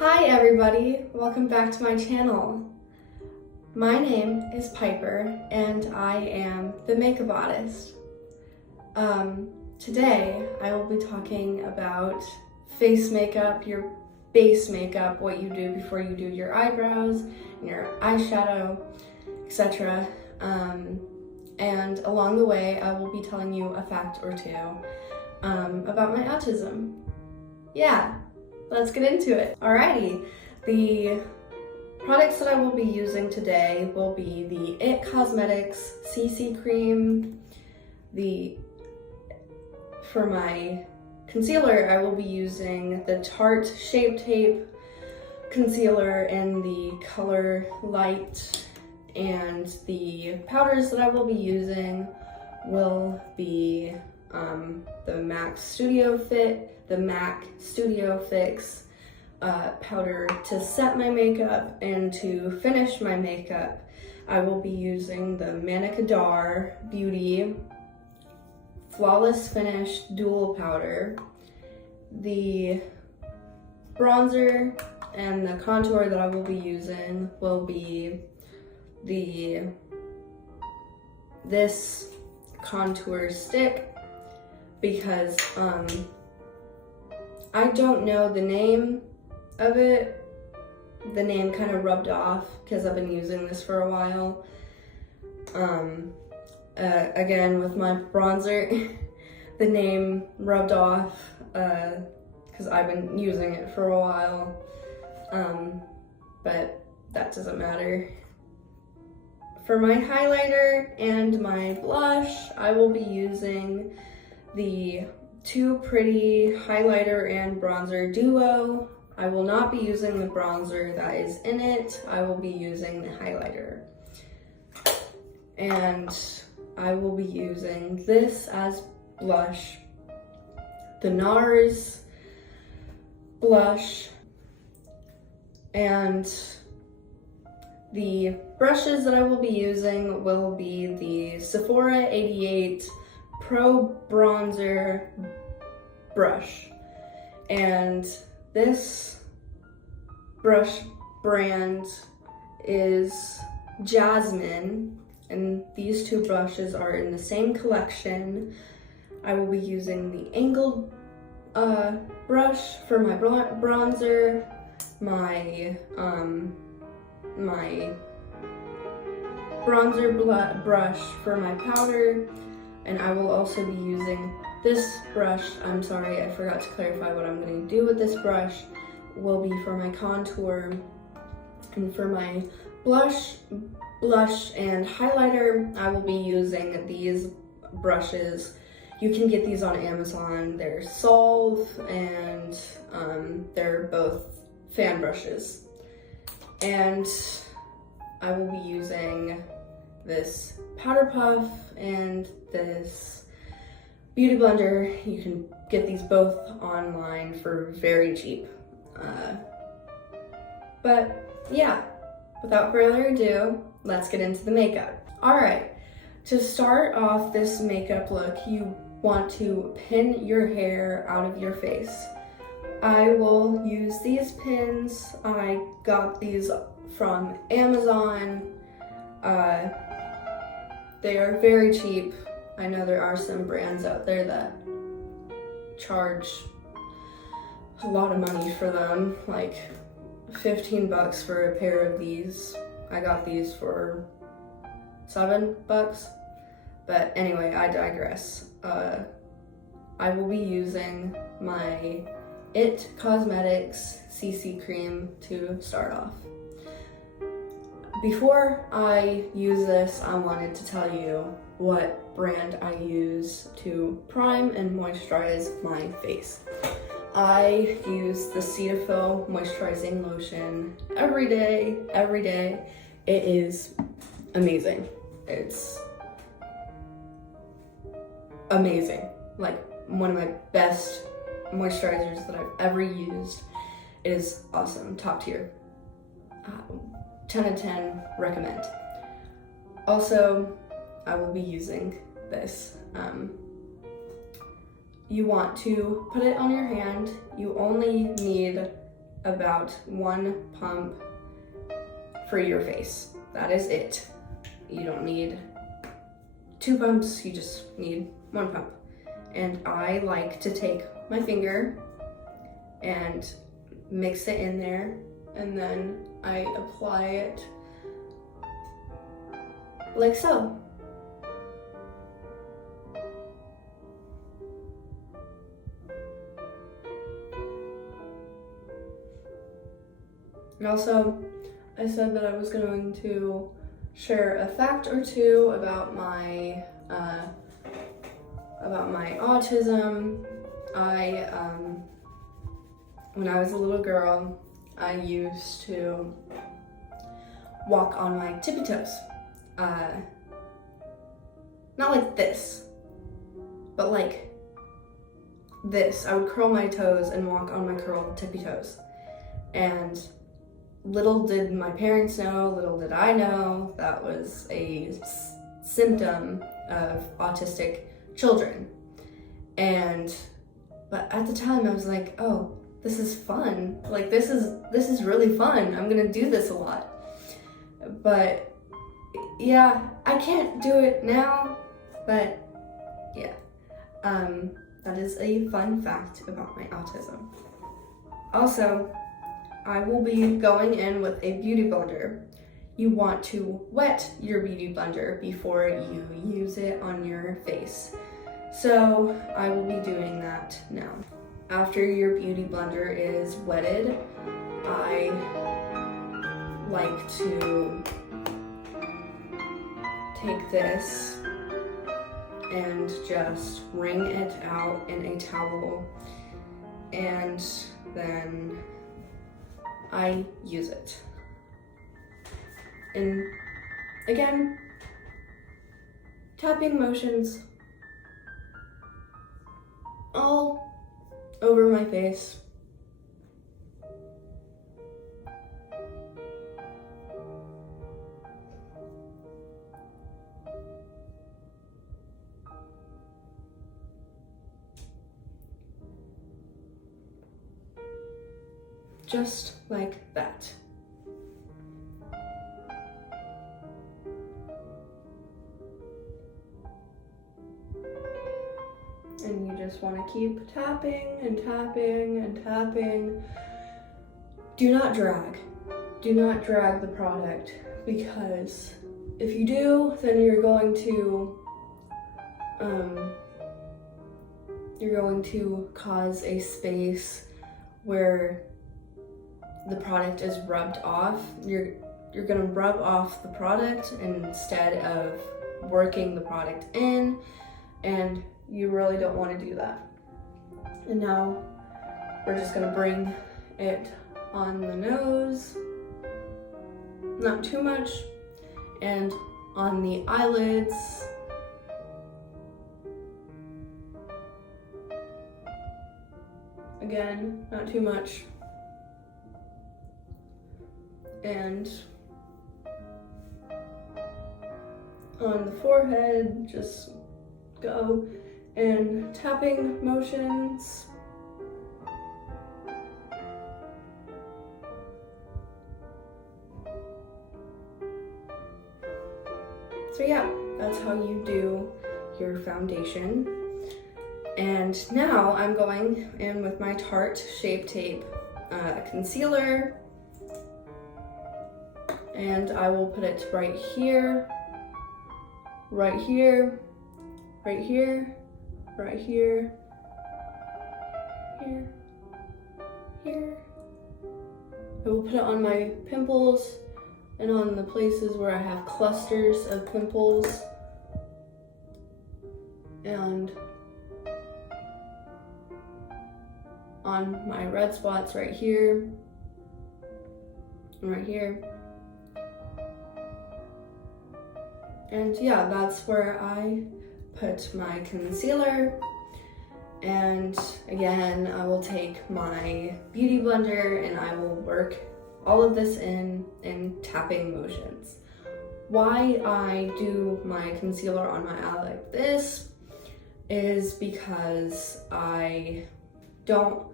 Hi everybody, welcome back to my channel. My name is Piper and I am the makeup artist. Today I will be talking about face makeup, your base makeup, what you do before you do your eyebrows, your eyeshadow, etc. And along the way I will be telling you a fact or two about my autism. Yeah. Let's get into it. Alrighty, the products that I will be using today will be the IT Cosmetics CC Cream. For my concealer, I will be using the Tarte Shape Tape concealer in the color Light, and the powders that I will be using will be the MAC Studio Fix powder to set my makeup, and to finish my makeup I will be using the Manica D'Ar Beauty Flawless Finish Dual Powder. The bronzer and the contour that I will be using will be this contour stick, because I don't know the name of it. The name kind of rubbed off because I've been using this for a while. Again, with my bronzer, the name rubbed off because I've been using it for a while. But that doesn't matter. For my highlighter and my blush, I will be using the Too Pretty highlighter and bronzer duo. I will not be using the bronzer that is in it. I will be using the highlighter. And I will be using this as blush, the NARS blush, and the brushes that I will be using will be the Sephora 88 Pro Bronzer brush, and this brush brand is Jasmine, and these two brushes are in the same collection. I will be using the angled brush for my bronzer, my bronzer brush for my powder, and I will also be using this brush. I'm sorry, I forgot to clarify what I'm going to do with this brush. Will be for my contour, and for my blush and highlighter, I will be using these brushes. You can get these on Amazon. They're Solve, and they're both fan brushes. And I will be using this powder puff and this beauty blender. You can get these both online for very cheap. But yeah, without further ado, let's get into the makeup. Alright, to start off this makeup look, you want to pin your hair out of your face. I will use these pins. I got these from Amazon. They are very cheap. I know there are some brands out there that charge a lot of money for them, like 15 bucks for a pair of these. I got these for $7. But anyway, I digress. I will be using my IT Cosmetics CC Cream to start off. Before I use this, I wanted to tell you what brand I use to prime and moisturize my face. I use the Cetaphil Moisturizing Lotion every day. It is amazing. It's amazing. Like, one of my best moisturizers that I've ever used. It is awesome, top tier. 10 out of 10, recommend. Also, I will be using this. You want to put it on your hand. You only need about 1 pump for your face. That is it. You don't need 2 pumps, you just need 1 pump. And I like to take my finger and mix it in there, and then I apply it like so. And also, I said that I was going to share a fact or two about my autism. When I was a little girl, I used to walk on my tippy toes. Not like this, but like this. I would curl my toes and walk on my curled tippy toes. And little did my parents know, little did I know, that was a symptom of autistic children. But at the time I was like, oh, this is fun. Like this is really fun. I'm gonna do this a lot. But yeah, I can't do it now, but yeah. That is a fun fact about my autism. Also, I will be going in with a beauty blender. You want to wet your beauty blender before you use it on your face. So I will be doing that now. After your beauty blender is wetted, I like to take this and just wring it out in a towel, and then I use it. And again, tapping motions all over my face. Just like that. And you just want to keep tapping and tapping and tapping. Do not drag. Do not drag the product, because if you do, then you're going to cause a space where the product is rubbed off. You're gonna rub off the product instead of working the product in, and you really don't want to do that. And now we're just gonna bring it on the nose, not too much, and on the eyelids. Again, not too much. And on the forehead, just go in tapping motions. So yeah, that's how you do your foundation. And now I'm going in with my Tarte Shape Tape concealer. And I will put it right here, right here, right here, right here, here, here. I will put it on my pimples and on the places where I have clusters of pimples. And on my red spots right here and right here. And yeah, that's where I put my concealer. And again, I will take my beauty blender and I will work all of this in tapping motions. Why I do my concealer on my eye like this is because I don't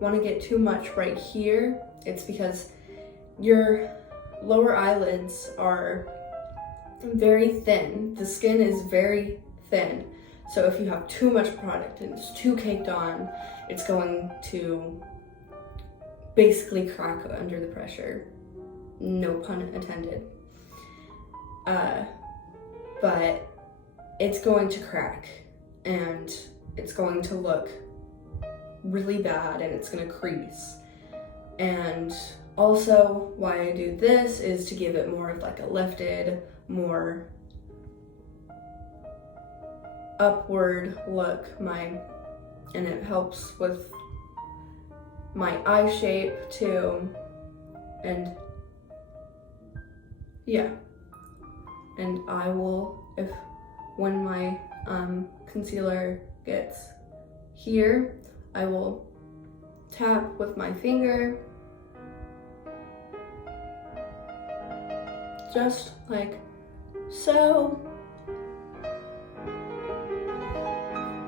want to get too much right here. It's because your lower eyelids are very thin. The skin is very thin. So if you have too much product and it's too caked on, it's going to basically crack under the pressure. No pun intended. But it's going to crack and it's going to look really bad and it's going to crease. And also why I do this is to give it more of like a lifted, more upward look, and it helps with my eye shape too. And yeah, and I will, when my concealer gets here, I will tap with my finger, just like so,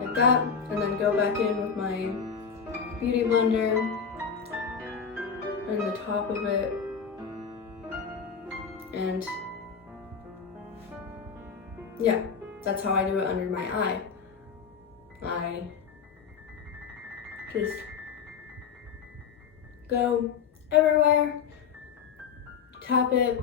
like that, and then go back in with my beauty blender and the top of it, and yeah, that's how I do it under my eye. I just go everywhere, tap it,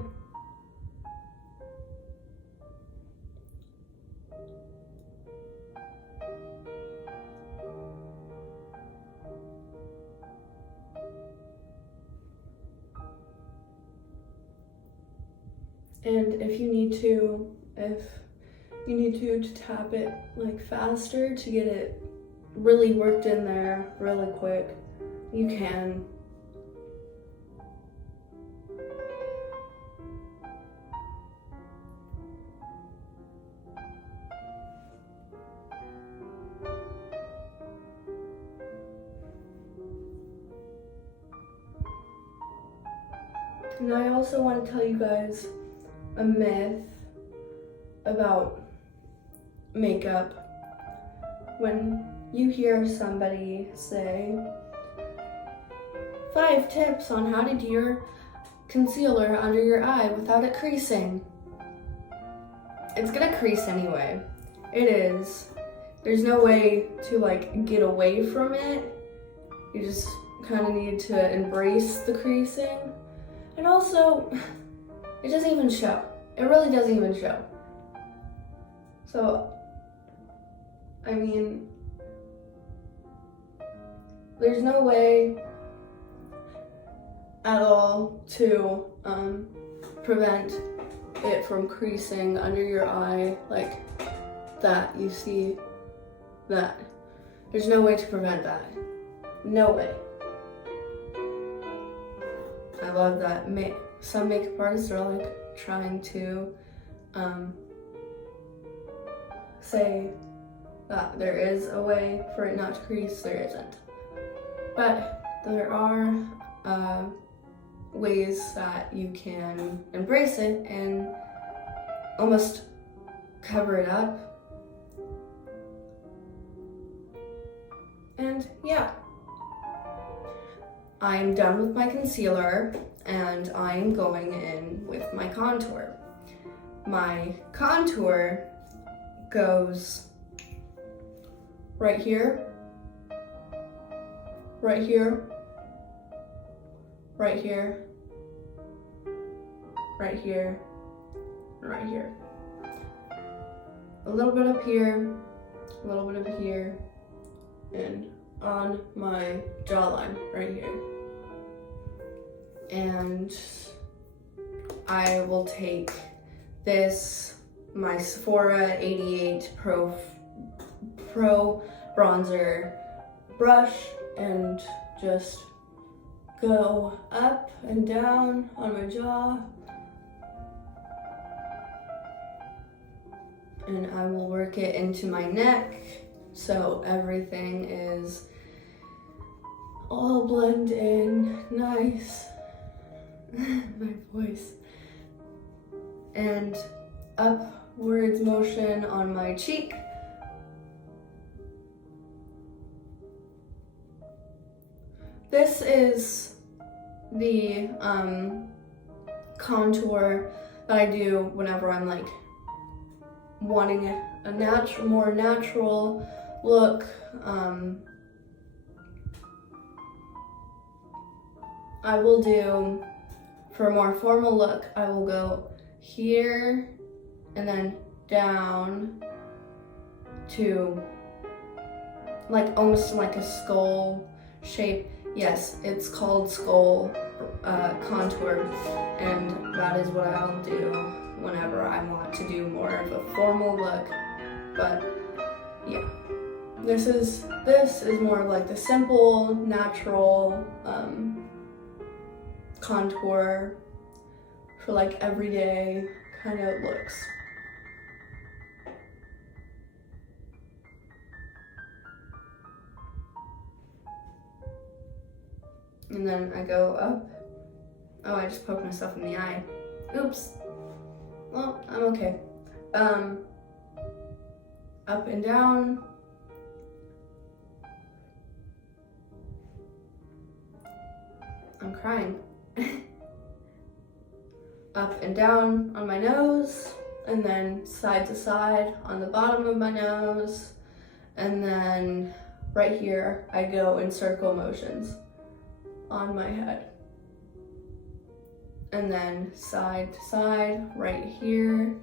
and if you need to tap it like faster to get it really worked in there really quick, you can. And I also want to tell you guys a myth about makeup. When you hear somebody say 5 tips on how to do your concealer under your eye without it creasing, it's gonna crease anyway. It is. There's no way to like get away from it. You just kind of need to embrace the creasing. And also, it doesn't even show. It really doesn't even show. So, I mean, there's no way at all to prevent it from creasing under your eye like that. You see that? There's no way to prevent that. No way. I love that some makeup artists are like trying to say that there is a way for it not to crease. There isn't. But there are ways that you can embrace it and almost cover it up. And yeah. I'm done with my concealer and I'm going in with my contour. My contour goes right here, right here, right here, right here, and right here. A little bit up here, a little bit up here, and on my jawline right here. And I will take this, my Sephora 88 Pro bronzer brush, and just go up and down on my jaw. And I will work it into my neck so everything is all blend in nice. My voice. And upwards motion on my cheek. This is the contour that I do whenever I'm like wanting a more natural look. I will do, for a more formal look, I will go here and then down to like almost like a skull shape. Yes, it's called skull contour, and that is what I'll do whenever I want to do more of a formal look. But yeah, this is more of like the simple, natural contour for like everyday kind of looks. And then I go up. Oh, I just poked myself in the eye. Oops. Well, I'm okay. Up and down. I'm crying. Up and down on my nose, and then side to side on the bottom of my nose, and then right here I go in circle motions on my head, and then side to side right here,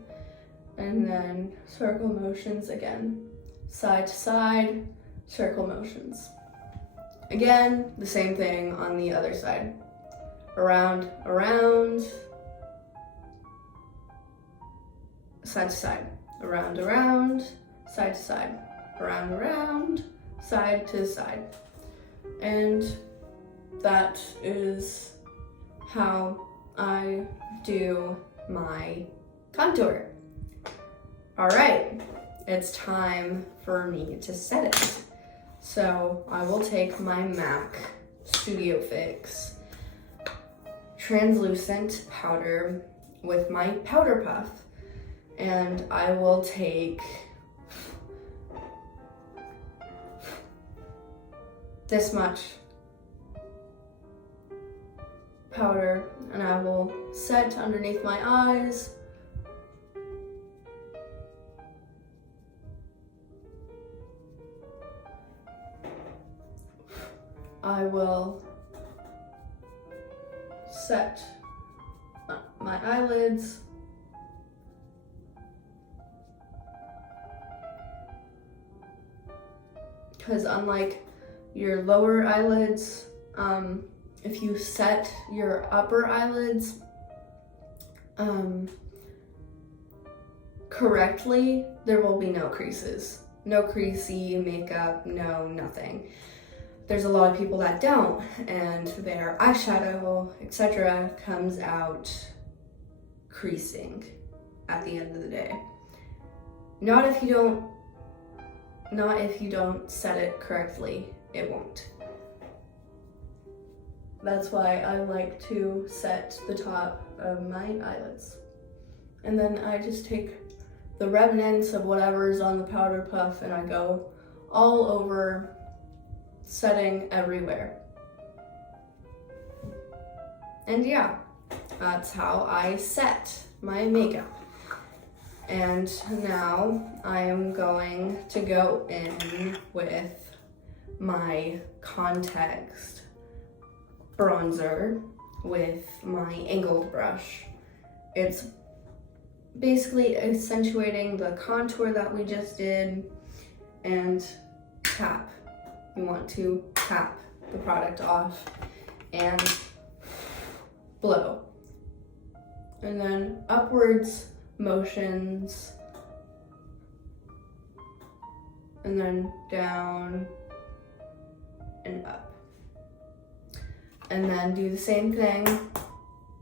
and then circle motions again, side to side, circle motions. Again, the same thing on the other side. Around, around, side to side, around, side to side, around, side to side. And that is how I do my contour. All right, it's time for me to set it. So I will take my MAC Studio Fix translucent powder with my powder puff, and I will take this much powder and I will set underneath my eyes. I will set my eyelids. Because unlike your lower eyelids, if you set your upper eyelids correctly, there will be no creases. No creasy makeup, no nothing. There's a lot of people that don't, and their eyeshadow, etc., comes out creasing at the end of the day. Not if you don't set it correctly, it won't. That's why I like to set the top of my eyelids. And then I just take the remnants of whatever's on the powder puff and I go all over, setting everywhere. And yeah, that's how I set my makeup. And now I am going to go in with my Context bronzer with my angled brush. It's basically accentuating the contour that we just did, and tap. You want to tap the product off and blow. And then upwards motions, and then down and up. And then do the same thing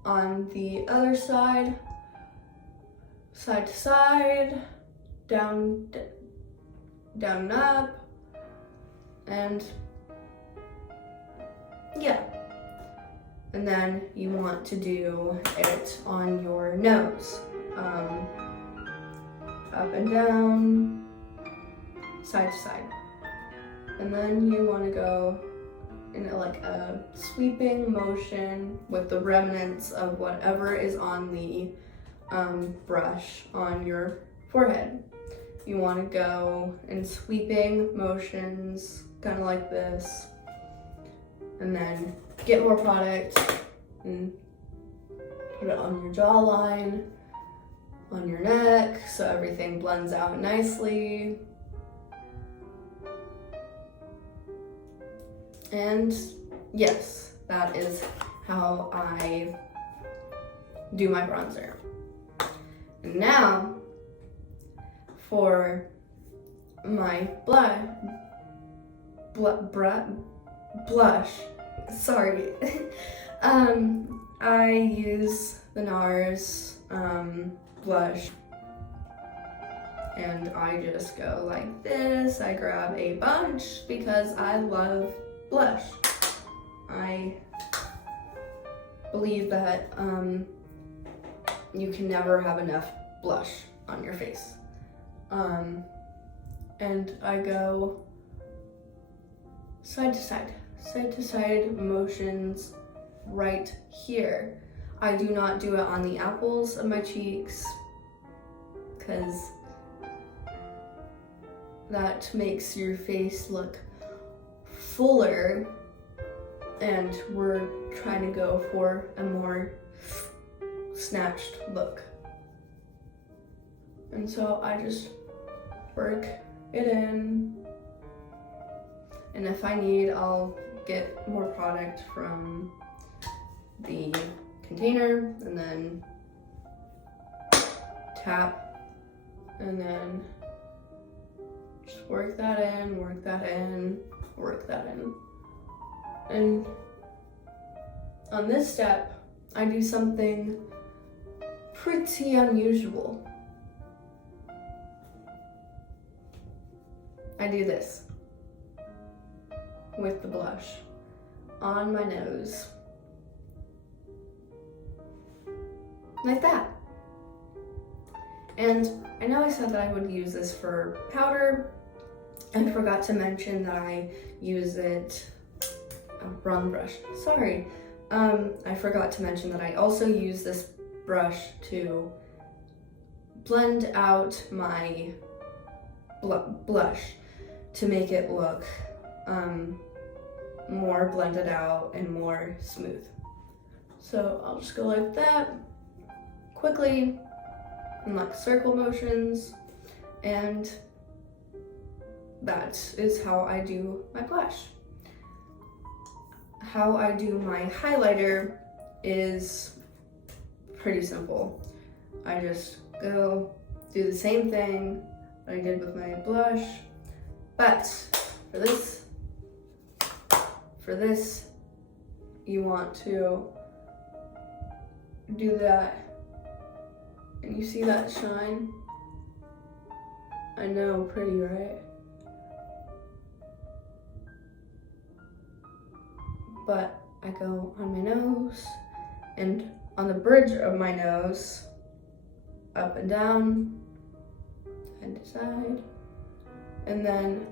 on the other side, side to side, down and up, and yeah. And then you want to do it on your nose. Up and down, side to side. And then you want to go in like a sweeping motion with the remnants of whatever is on the brush on your forehead. You want to go in sweeping motions, kind of like this, and then get more product and put it on your jawline, on your neck, so everything blends out nicely. And yes, that is how I do my bronzer. And now for my blush, sorry. I use the NARS blush, and I just go like this. I grab a bunch because I love blush. I believe that you can never have enough blush on your face. And I go side to side motions right here. I do not do it on the apples of my cheeks because that makes your face look fuller, and we're trying to go for a more snatched look. And so I just work it in, and if I need, I'll get more product from the container and then tap, and then just work that in, work that in, work that in. And on this step, I do something pretty unusual. I do this with the blush on my nose, like that. And I know I said that I would use this for powder. I forgot to mention that I use it, wrong brush, sorry. I forgot to mention that I also use this brush to blend out my blush to make it look more blended out and more smooth. So I'll just go like that, quickly, in like circle motions, and that is how I do my blush. How I do my highlighter is pretty simple. I just go do the same thing that I did with my blush, but for this, you want to do that, and you see that shine? I know, pretty, right? But I go on my nose, and on the bridge of my nose, up and down, side to side, and then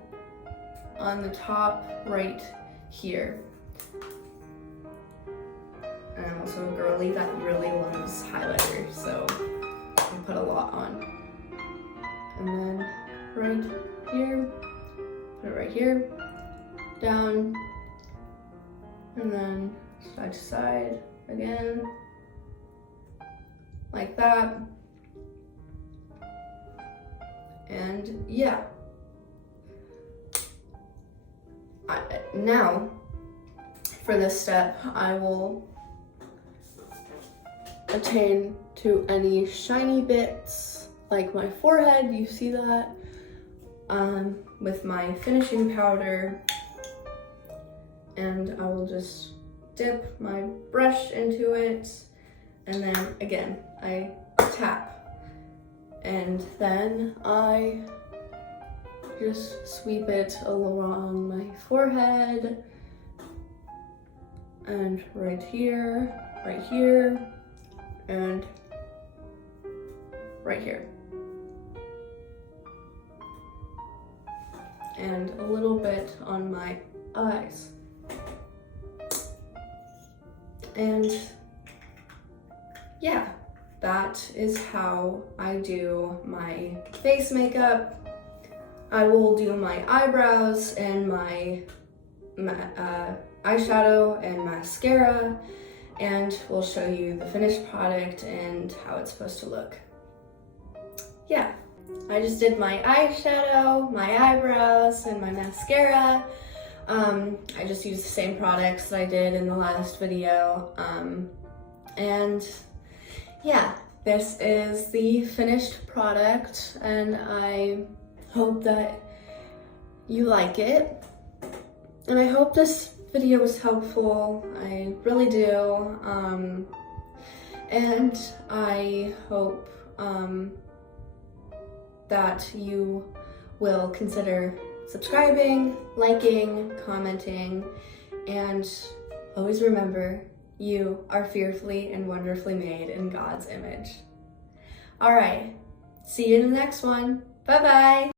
on the top right here. And I'm also a girly that really loves highlighter, so I put a lot on. And then right here, put it right here, down, and then side to side again, like that. And yeah. Now, for this step, I will attain to any shiny bits, like my forehead, you see that, with my finishing powder. And I will just dip my brush into it, and then again, I tap. And then I just sweep it along my forehead, and right here, and right here. And a little bit on my eyes. And yeah, that is how I do my face makeup. I will do my eyebrows and my eyeshadow and mascara, and we'll show you the finished product and how it's supposed to look. Yeah, I just did my eyeshadow, my eyebrows, and my mascara. I just used the same products that I did in the last video. And yeah, this is the finished product, and I hope that you like it. And I hope this video was helpful. I really do. And I hope that you will consider subscribing, liking, commenting, and always remember, you are fearfully and wonderfully made in God's image. All right, see you in the next one. Bye-bye.